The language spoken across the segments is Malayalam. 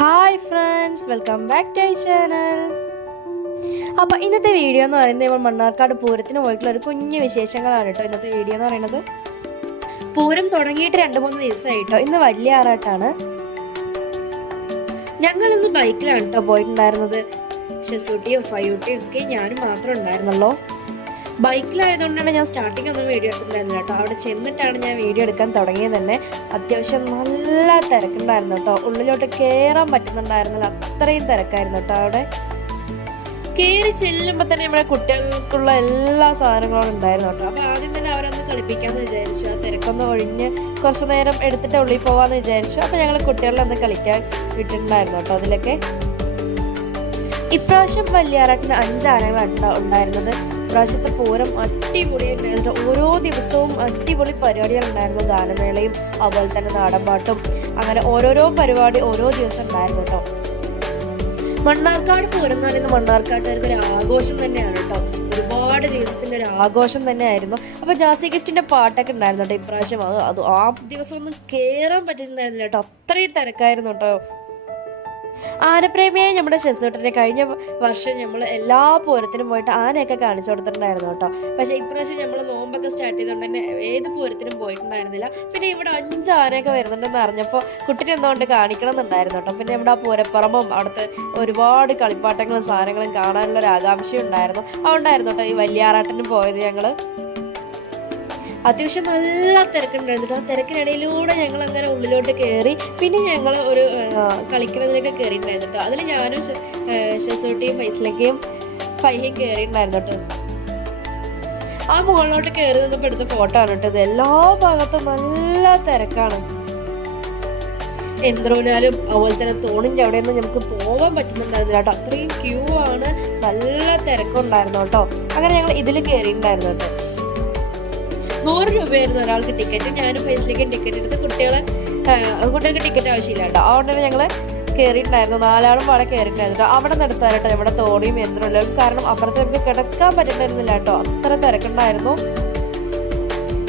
Hi friends welcome back to I channel അപ്പോൾ ഇന്നത്തെ വീഡിയോ എന്ന് പറയുന്നത് നമ്മൾ മണ്ണാർക്കാട് പൂരത്തിന് പോയിട്ടുള്ള ഒരു കുഞ്ഞു വിശേഷങ്ങളാണ് കേട്ടോ ഇന്നത്തെ വീഡിയോ എന്ന് പറയുന്നത്. പൂരം തുടങ്ങിയിട്ട് രണ്ട് മൂന്ന് ദിവസമായിട്ടോ. ഇന്ന് വലിയ ആറാട്ടാണ്. ഞങ്ങൾ ഇന്ന് ബൈക്കിലാണ് കേട്ടോ പോയിട്ടുണ്ടായിരുന്നത്. ഷെസൂട്ടിയും ഫയൂട്ടിയോ ഒക്കെ ഞാനും മാത്രം ഉണ്ടായിരുന്നല്ലോ ബൈക്കിലായതുകൊണ്ടാണ് ഞാൻ സ്റ്റാർട്ടിങ് ഒന്നും വീഡിയോ എടുത്തിട്ടുണ്ടായിരുന്നില്ല കേട്ടോ. അവിടെ ചെന്നിട്ടാണ് ഞാൻ വീഡിയോ എടുക്കാൻ തുടങ്ങിയത് തന്നെ. അത്യാവശ്യം നല്ല തിരക്കുണ്ടായിരുന്നു കേട്ടോ. ഉള്ളിലോട്ട് കയറാൻ പറ്റുന്നുണ്ടായിരുന്നില്ല അത്രയും തിരക്കായിരുന്നു കേട്ടോ അവിടെ. കയറി ചെല്ലുമ്പോൾ തന്നെ നമ്മുടെ കുട്ടികൾക്കുള്ള എല്ലാ സാധനങ്ങളും ഉണ്ടായിരുന്നു കേട്ടോ. അപ്പോൾ ആദ്യം തന്നെ അവരൊന്ന് കളിപ്പിക്കാമെന്ന് വിചാരിച്ചു. ആ തിരക്കൊന്ന് ഒഴിഞ്ഞ് കുറച്ച് നേരം എടുത്തിട്ട് ഉള്ളിൽ പോവാന്ന് വിചാരിച്ചു. അപ്പോൾ ഞങ്ങൾ കുട്ടികളെ ഒന്ന് കളിക്കാൻ വിട്ടിട്ടുണ്ടായിരുന്നു കേട്ടോ അതിലൊക്കെ. ഇപ്രാവശ്യം വലിയാറാട്ടിന് അഞ്ച് ആനകളാണ് ഉണ്ടായിരുന്നത്. ഇപ്രാവശ്യത്തെ പൂരം അടിപൊളിയായിരുന്നു ഓരോ ദിവസവും അടിപൊളി പരിപാടികൾ ഉണ്ടായിരുന്നു. ഗാനമേളയും അതുപോലെ തന്നെ നാടൻപാട്ടും അങ്ങനെ ഓരോരോ പരിപാടി ഓരോ ദിവസം ഉണ്ടായിരുന്നു കേട്ടോ. മണ്ണാർക്കാട് പൂരം എന്ന് പറയുന്നത് മണ്ണാർക്കാട്ടുകാർക്ക് ഒരു ആഘോഷം തന്നെയാണ് കേട്ടോ. ഒരുപാട് ദിവസത്തിന്റെ ഒരു ആഘോഷം തന്നെയായിരുന്നു. അപ്പോൾ ജാസി ഗിഫ്റ്റിന്റെ പാട്ടൊക്കെ ഉണ്ടായിരുന്നു കേട്ടോ ഇപ്രാവശ്യം. അത് അത് ആ ദിവസം ഒന്നും കേറാൻ പറ്റുന്നുണ്ടായിരുന്നില്ല കേട്ടോ. അത്രയും തിരക്കായിരുന്നു കേട്ടോ. ആനപ്രേമിയെ നമ്മുടെ ചെസ്സോട്ടിനെ കഴിഞ്ഞ വർഷം നമ്മൾ എല്ലാ പൂരത്തിനും പോയിട്ട് ആനയൊക്കെ കാണിച്ചു കൊടുത്തിട്ടുണ്ടായിരുന്നു കേട്ടോ. പക്ഷേ ഇപ്രാവശ്യം നമ്മൾ നോമ്പൊക്കെ സ്റ്റാർട്ട് ചെയ്തുകൊണ്ട് തന്നെ ഏത് പൂരത്തിനും പോയിട്ടുണ്ടായിരുന്നില്ല. പിന്നെ ഇവിടെ അഞ്ച് ആനയൊക്കെ വരുന്നുണ്ടെന്ന് അറിഞ്ഞപ്പോൾ കുട്ടിനെ എന്തുകൊണ്ട് കാണിക്കണം എന്നുണ്ടായിരുന്നു കേട്ടോ. പിന്നെ നമ്മുടെ ആ പൂരപ്പുറമും അവിടുത്തെ ഒരുപാട് കളിപ്പാട്ടങ്ങളും സാധനങ്ങളും കാണാനുള്ള ഒരു ഉണ്ടായിരുന്നു അതുകൊണ്ടായിരുന്നു കേട്ടോ ഈ വലിയാറാട്ടിന് പോയത് ഞങ്ങൾ അത്യാവശ്യം നല്ല തിരക്കുണ്ടായിരുന്നു. ആ തിരക്കിനിടയിലൂടെ ഞങ്ങൾ അങ്ങനെ ഉള്ളിലോട്ട് കയറി പിന്നെ ഞങ്ങൾ ഒരു കളിക്കണതിലൊക്കെ കയറിയിട്ടുണ്ടായിരുന്നു കേട്ടോ. അതിൽ ഞാനും ഷെസോട്ടിയും ഫൈസിലേക്കും ഫൈഹിയും കയറിയിട്ടുണ്ടായിരുന്നു കേട്ടോ. ആ മുകളിലോട്ട് കയറി നിന്നപ്പോൾ എടുത്ത ഫോട്ടോ ആണ് കേട്ടോ എല്ലാ ഭാഗത്തും നല്ല തിരക്കാണ്. എന്ത്രോനാലും അതുപോലെ തന്നെ തോണിന്റെ അവിടെയൊന്നും നമുക്ക് പോകാൻ പറ്റുന്നുണ്ടായിരുന്നില്ല കേട്ടോ. അത്രയും ക്യൂ ആണ്. നല്ല തിരക്കുണ്ടായിരുന്നു കേട്ടോ. അങ്ങനെ ഞങ്ങൾ ഇതിൽ കയറിയിട്ടുണ്ടായിരുന്നു കേട്ടോ. നൂറ് രൂപയായിരുന്നു ഒരാൾക്ക് ടിക്കറ്റ് ഞാനും ഫേസിലേക്ക് ടിക്കറ്റ് എടുത്ത് കുട്ടികളെ കുട്ടികൾക്ക് ടിക്കറ്റ് ആവശ്യമില്ല കേട്ടോ. അതുകൊണ്ട് തന്നെ ഞങ്ങൾ കയറിയിട്ടുണ്ടായിരുന്നു നാലാളും പാടെ കയറിയിട്ടുണ്ടായിരുന്നു അവിടെ നിന്ന് എടുത്താൽ കേട്ടോ. ഇവിടെ തോണിയും യന്ത്രമെല്ലാം കാരണം അപ്പുറത്ത് നമുക്ക് കിടക്കാൻ പറ്റുന്നില്ല കേട്ടോ. അത്ര തിരക്കുണ്ടായിരുന്നു.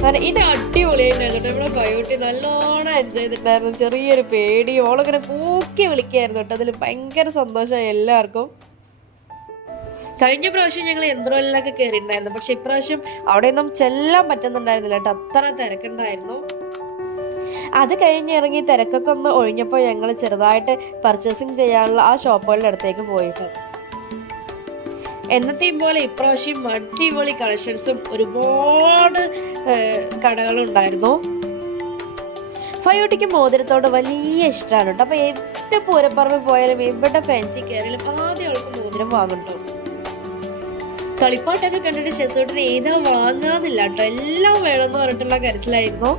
കാരണം ഇത് അടിപൊളിയായിട്ടുണ്ടായിരുന്നു നമ്മുടെ ബയോട്ടി നല്ലോണം എൻജോയ് ചെയ്തിട്ടുണ്ടായിരുന്നു. ചെറിയൊരു പേടി. ഓളിങ്ങനെ കൂക്കി വിളിക്കായിരുന്നു കേട്ടോ. അതിൽ ഭയങ്കര സന്തോഷമായി എല്ലാവർക്കും. കഴിഞ്ഞ പ്രാവശ്യം ഞങ്ങൾ യന്ത്രങ്ങളിലൊക്കെ കയറിയിട്ടുണ്ടായിരുന്നു പക്ഷെ ഇപ്രാവശ്യം അവിടെയൊന്നും ചെല്ലാൻ പറ്റുന്നുണ്ടായിരുന്നില്ല കേട്ടോ. അത്ര തിരക്കുണ്ടായിരുന്നു. അത് കഴിഞ്ഞ് ഇറങ്ങി തിരക്കൊക്കെ ഒന്ന് ഒഴിഞ്ഞപ്പോൾ ഞങ്ങൾ ചെറുതായിട്ട് പർച്ചേസിങ് ചെയ്യാനുള്ള ആ ഷോപ്പുകളുടെ അടുത്തേക്ക് പോയിട്ട് എന്നത്തെയും പോലെ ഇപ്രാവശ്യം അടിപൊളി കളക്ഷൻസും ഒരുപാട് കടകളുണ്ടായിരുന്നു ഫയോട്ടിക്ക് മോതിരത്തോട് വലിയ ഇഷ്ടമാണ് കേട്ടോ. അപ്പോൾ എവിടെ പൂരപ്പറമ്പിൽ പോയാലും എവിടെ ഫാൻസി കയറിയാലും ആദ്യം അവൾക്ക് മോതിരം വാങ്ങും കളിപ്പാട്ടൊക്കെ കണ്ടിട്ട് ഷെസോട്ടിന് ഏതാ വാങ്ങാന്നില്ല കേട്ടോ. എല്ലാം വേണമെന്ന് പറഞ്ഞിട്ടുള്ള കരച്ചിലായിരുന്നു.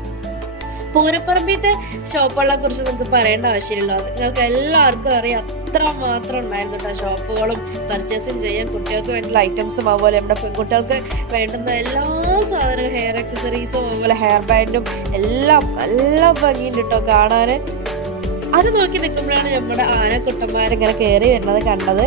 പൂരപ്പറമ്പിത്തെ ഷോപ്പുകളെ കുറിച്ച് നിങ്ങൾക്ക് പറയേണ്ട ആവശ്യമില്ലല്ലോ നിങ്ങൾക്ക് എല്ലാവർക്കും അറിയാം അത്ര മാത്രം ഉണ്ടായിരുന്നു കേട്ടോ ഷോപ്പുകളും പർച്ചേസിങ് ചെയ്യാൻ കുട്ടികൾക്ക് വേണ്ടിയുള്ള ഐറ്റംസും അതുപോലെ നമ്മുടെ പെൺകുട്ടികൾക്ക് വേണ്ടുന്ന എല്ലാ സാധനങ്ങളും ഹെയർ ആക്സസറീസും അതുപോലെ ഹെയർ ബാൻഡും എല്ലാം നല്ല ഭംഗിയുണ്ട് കേട്ടോ കാണാൻ. അത് നോക്കി നിൽക്കുമ്പോഴാണ് നമ്മുടെ ആനക്കുട്ടന്മാരിങ്ങനെ കയറി വരുന്നത് കണ്ടത്.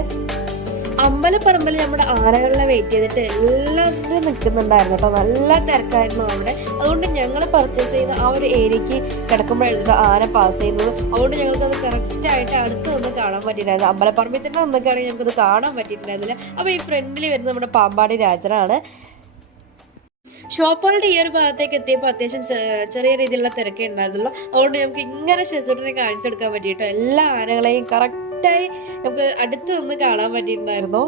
അമ്പലപ്പറമ്പിൽ നമ്മുടെ ആനകളിലെ വെയിറ്റ് ചെയ്തിട്ട് എല്ലാത്തിനും നിൽക്കുന്നുണ്ടായിരുന്നു. കേട്ടോ നല്ല തിരക്കായിരുന്നു അവിടെ. അതുകൊണ്ട് ഞങ്ങൾ പർച്ചേസ് ചെയ്യുന്ന ആ ഒരു ഏരിയക്ക് കിടക്കുമ്പോഴായിരുന്നു ആന പാസ് ചെയ്യുന്നത്. അതുകൊണ്ട് ഞങ്ങൾക്കത് കറക്റ്റായിട്ട് അടുത്ത് നിന്ന് കാണാൻ പറ്റിയിട്ടുണ്ടായിരുന്നു അമ്പലപ്പറമ്പിൽ തന്നെ നിന്നൊക്കെയാണെങ്കിൽ ഞങ്ങൾക്കത് കാണാൻ പറ്റിയിട്ടുണ്ടായിരുന്നില്ല. അപ്പോൾ ഈ ഫ്രണ്ടിൽ വരുന്ന നമ്മുടെ പാമ്പാടി രാജനാണ്. ഷോപ്പുകളുടെ ഈ ഒരു ഭാഗത്തേക്ക് എത്തിയപ്പോൾ അത്യാവശ്യം ചെറിയ രീതിയിലുള്ള തിരക്കേ ഉണ്ടായിരുന്നുള്ളൂ. അതുകൊണ്ട് നമുക്ക് ഇങ്ങനെ ഷെസൂട്ടിനെ കാണിച്ചെടുക്കാൻ പറ്റിയിട്ടോ? എല്ലാ ആനകളെയും കറക്റ്റായി നമുക്ക് അടുത്ത് നിന്ന് കാണാൻ പറ്റിയിട്ടുണ്ടായിരുന്നു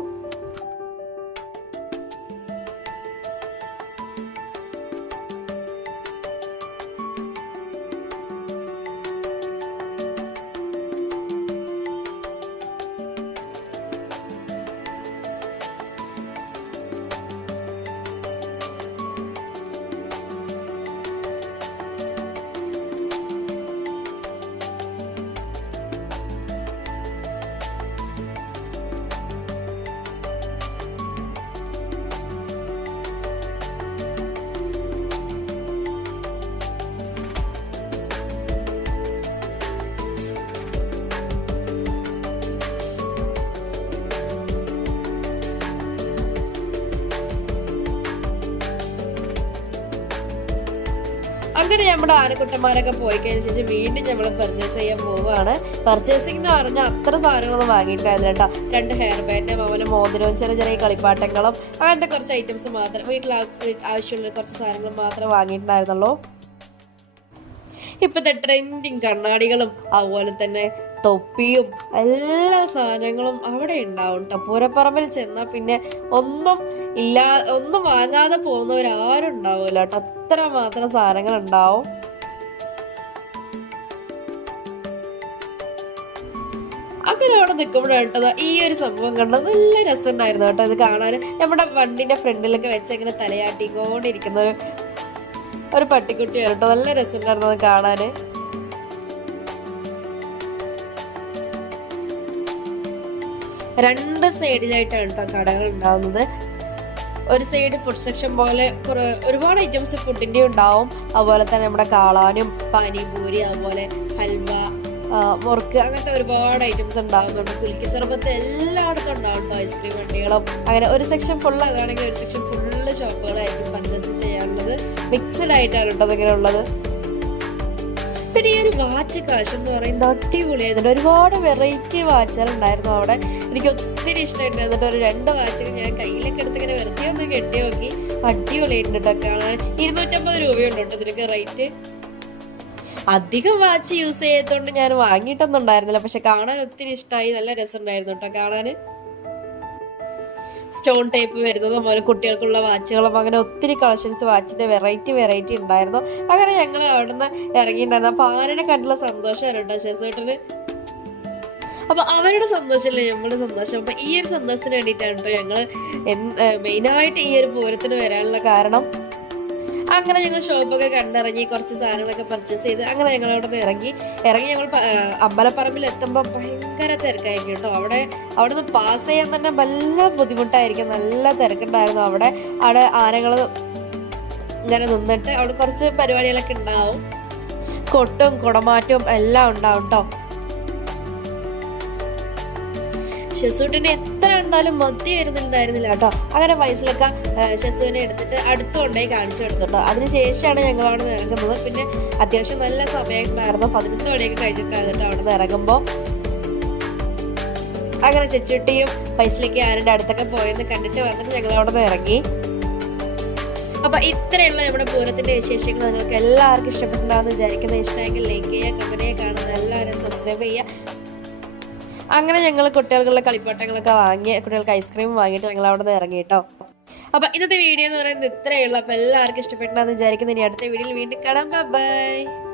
അങ്ങനെ നമ്മുടെ ആനക്കുട്ടന്മാരൊക്കെ പോയി കഴിഞ്ഞ ശേഷം വീണ്ടും നമ്മൾ പർച്ചേസ് ചെയ്യാൻ പോവുകയാണ് പർച്ചേസിംഗ് എന്ന് പറഞ്ഞാൽ അത്ര സാധനങ്ങളൊന്നും വാങ്ങിയിട്ടായിരുന്നു കേട്ടോ. രണ്ട് ഹെയർ ബാൻഡും അതുപോലെ മോതിരവും ചെറിയ ചെറിയ കളിപ്പാട്ടങ്ങളും അങ്ങനത്തെ കുറച്ച് ഐറ്റംസ് മാത്രം വീട്ടിൽ ആവശ്യമുള്ള കുറച്ച് സാധനങ്ങൾ മാത്രമേ വാങ്ങിയിട്ടുണ്ടായിരുന്നുള്ളൂ. ഇപ്പോഴത്തെ ട്രെൻഡിങ് കണ്ണാടികളും അതുപോലെ തന്നെ തൊപ്പിയും എല്ലാ സാധനങ്ങളും അവിടെ ഉണ്ടാവും കേട്ടോ. പൂരപ്പറമ്പിൽ ചെന്നാൽ പിന്നെ ഒന്നും ഇല്ലാ ഒന്നും വാങ്ങാതെ പോകുന്നവരാരും ഉണ്ടാവില്ല കേട്ടോ. അത്ര മാത്രം സാധനങ്ങൾ ഉണ്ടാവും അങ്ങനെ അവിടെ നിൽക്കുമ്പോഴാണ് കേട്ടോ ഈ ഒരു സംഭവം കണ്ടത്. നല്ല രസമുണ്ടായിരുന്നു കേട്ടോ ഇത് കാണാൻ. നമ്മുടെ വണ്ടിന്റെ ഫ്രണ്ടിലൊക്കെ വെച്ച് ഇങ്ങനെ തലയാട്ടിക്കൊണ്ടിരിക്കുന്ന ഒരു ഒരു പട്ടിക്കുട്ടിയാണ് കേട്ടോ. നല്ല രസമുണ്ടായിരുന്നു അത് കാണാന് രണ്ട് സൈഡിലായിട്ടാണ് കേട്ടോ കടകൾ ഉണ്ടാവുന്നത്. ഒരു സൈഡ് ഫുഡ് സെക്ഷൻ പോലെ ഒരുപാട് ഐറ്റംസ് ഫുഡിന്റെ ഉണ്ടാവും. അതുപോലെ തന്നെ നമ്മുടെ കാളാനും പാനിപൂരി അതുപോലെ ഹൽവ മുറുക്ക് അങ്ങനത്തെ ഒരുപാട് ഐറ്റംസ് ഉണ്ടാവുന്നുണ്ട് കുലുക്കി സർബത്ത് എല്ലായിടത്തും ഉണ്ടാവും ഐസ്ക്രീം വണ്ടികളും. അങ്ങനെ ഒരു സെക്ഷൻ ഫുൾ അതാണെങ്കിൽ ഒരു സെക്ഷൻ ഫുള്ള് ഷോപ്പുകളായിരിക്കും പർച്ചേസ് ചെയ്യാനുള്ളത്. മിക്സഡ് ആയിട്ടാണ് കേട്ടോ അതിങ്ങനെ ഉള്ളത്. പിന്നെ ഈ ഒരു വാച്ച് കളക്ഷൻ എന്ന് പറയുന്നത് അടിപൊളിയായിരുന്നു. ഒരുപാട് വെറൈറ്റി വാച്ചുകൾ ഉണ്ടായിരുന്നു അവിടെ. എനിക്ക് ഒത്തിരി ഇഷ്ടമായിട്ട് എന്നിട്ട് ഒരു രണ്ട് വാച്ചുകൾ ഞാൻ കയ്യിലൊക്കെ എടുത്ത് ഇങ്ങനെ വെറുതെ ഒന്ന് കെട്ടി നോക്കി. അടിപൊളിയായിട്ടുണ്ട് കേട്ടോ കാണാൻ ഇരുന്നൂറ്റമ്പത് രൂപയുണ്ട് ഇതിനൊക്കെ റേറ്റ് അധികം വാച്ച് യൂസ് ചെയ്യാത്തതുകൊണ്ട് ഞാൻ വാങ്ങിയിട്ടൊന്നും ഉണ്ടായിരുന്നില്ല. പക്ഷെ കാണാൻ ഒത്തിരി ഇഷ്ടമായി നല്ല രസമുണ്ടായിരുന്നു കേട്ടോ കാണാൻ. സ്റ്റോൺ ടൈപ്പ് വരുന്നതും അതുപോലെ കുട്ടികൾക്കുള്ള വാച്ചുകളും അങ്ങനെ ഒത്തിരി കളക്ഷൻസ് വാച്ചിന്റെ വെറൈറ്റി വെറൈറ്റി ഉണ്ടായിരുന്നു. അങ്ങനെ ഞങ്ങൾ അവിടുന്ന് ഇറങ്ങിയിട്ടുണ്ടായിരുന്നു. അപ്പോൾ ആരനെ കണ്ടുള്ള സന്തോഷമാണ് കേട്ടോ ശേഷേട്ടന് അപ്പൊ അവരുടെ സന്തോഷമല്ലേ? നമ്മുടെ സന്തോഷം. അപ്പൊ ഈ ഒരു സന്തോഷത്തിന് വേണ്ടിയിട്ടാണ് കേട്ടോ ഞങ്ങൾ മെയിനായിട്ട് ഈ ഒരു പൂരത്തിന് വരാനുള്ള കാരണം. അങ്ങനെ ഞങ്ങൾ ഷോപ്പൊക്കെ കണ്ടിറങ്ങി കുറച്ച് സാധനങ്ങളൊക്കെ പർച്ചേസ് ചെയ്ത് അങ്ങനെ ഞങ്ങൾ അവിടെ നിന്ന് ഇറങ്ങി. ഇറങ്ങി ഞങ്ങൾ അമ്പലപ്പറമ്പിൽ എത്തുമ്പോൾ ഭയങ്കര തിരക്കായിരിക്കും കേട്ടോ. അവിടെ അവിടെ നിന്ന് പാസ് ചെയ്യാൻ തന്നെ നല്ല ബുദ്ധിമുട്ടായിരിക്കും. നല്ല തിരക്കുണ്ടായിരുന്നു. അവിടെ അവിടെ ആനകൾ ഇങ്ങനെ നിന്നിട്ട് അവിടെ കുറച്ച് പരിപാടികളൊക്കെ ഉണ്ടാവും. കൊട്ടും കുടമാറ്റവും എല്ലാം ഉണ്ടാവും കേട്ടോ. ഷെസൂട്ടിനെ എത്ര ഉണ്ടാലും മതി വരുന്നുണ്ടായിരുന്നില്ല കേട്ടോ. അങ്ങനെ പൈസയിലൊക്കെ ഷെസുവിനെ എടുത്തിട്ട് അടുത്ത് കാണിച്ചു കൊടുത്തിട്ടോ അതിനുശേഷമാണ് ഞങ്ങൾ അവിടെ നിന്ന് ഇറങ്ങുന്നത്. പിന്നെ അത്യാവശ്യം നല്ല സമയമുണ്ടായിരുന്നു പതിനൊന്ന് മണിയൊക്കെ കഴിഞ്ഞിട്ടായിരുന്നു അവിടെ നിന്ന് ഇറങ്ങുമ്പോൾ. അങ്ങനെ ചെച്ചുട്ടിയും പൈസയിലേക്ക് ആരുടെ അടുത്തൊക്കെ പോയെന്ന് കണ്ടിട്ട് വന്നിട്ട് ഞങ്ങൾ അവിടെ നിന്ന് ഇറങ്ങി. അപ്പൊ ഇത്രയുള്ള നമ്മുടെ പൂരത്തിന്റെ വിശേഷങ്ങൾ നിങ്ങൾക്ക് എല്ലാവർക്കും ഇഷ്ടപ്പെട്ടിട്ടുണ്ടാവുമെന്ന് വിചാരിക്കുന്ന. ഇഷ്ടമെങ്കിൽ ലൈക്ക് ചെയ്യുക ചെയ്യുക കാണുന്ന എല്ലാവരും സബ്സ്ക്രൈബ് ചെയ്യുക. അങ്ങനെ ഞങ്ങൾ കുട്ടികൾക്കുള്ള കളിപ്പാട്ടങ്ങളൊക്കെ വാങ്ങി കുട്ടികൾക്ക് ഐസ്ക്രീം വാങ്ങിയിട്ട് ഞങ്ങൾ അവിടെ നിന്ന് ഇറങ്ങി കേട്ടോ. അപ്പൊ ഇന്നത്തെ വീഡിയോ എന്ന് പറയുന്നത് ഇത്രയേ ഉള്ളൂ. അപ്പൊ എല്ലാവർക്കും ഇഷ്ടപ്പെട്ടാന്ന് വിചാരിക്കുന്നു. ഇനി അടുത്ത വീഡിയോയിൽ വീണ്ടും കാണാം. ബൈ